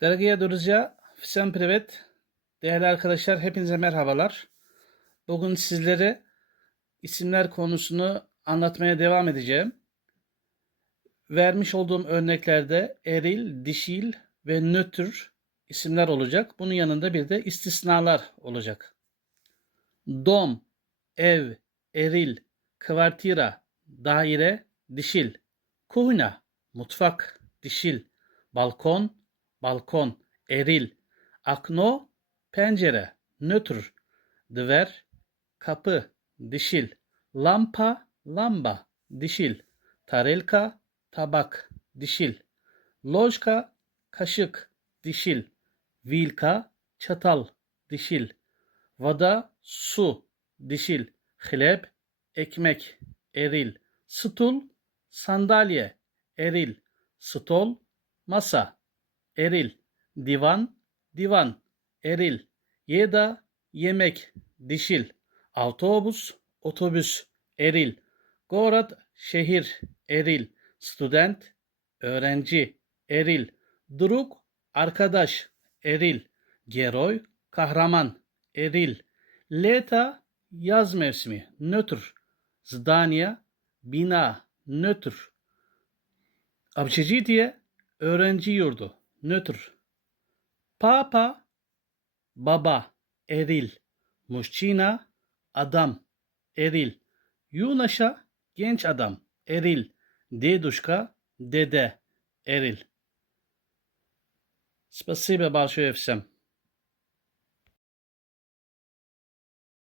Dargıya Duruzya, Fisem Privet, değerli arkadaşlar hepinize merhabalar. Bugün sizlere isimler konusunu anlatmaya devam edeceğim. Vermiş olduğum örneklerde eril, dişil ve nötr isimler olacak. Bunun yanında bir de istisnalar olacak. Dom, ev, eril, kvartira, daire, dişil. Kuhuna, mutfak, dişil. Balkon, balkon, eril. Akno, pencere, nötr. Dver, kapı, dişil. Lampa, lamba, dişil. Tarelka, tabak, dişil. Lojka, kaşık, dişil. Vilka, çatal, dişil. Vada, su, dişil. Hleb, ekmek, eril. Stul, sandalye, eril. Stol, masa, eril, divan, divan, eril, yeda, yemek, dişil, avtobüs, otobüs, eril, gorat, şehir, eril, student, öğrenci, eril, druk, arkadaş, eril, geroy, kahraman, eril, leta, yaz mevsimi, nötr, zdania, bina, nötr, Abçeci diye öğrenci yurdu nötr. Papa, baba, eril. Muşçina, adam, eril. Yunaşa, genç adam, eril. Deduşka, dede, eril. Спасибо большое всем.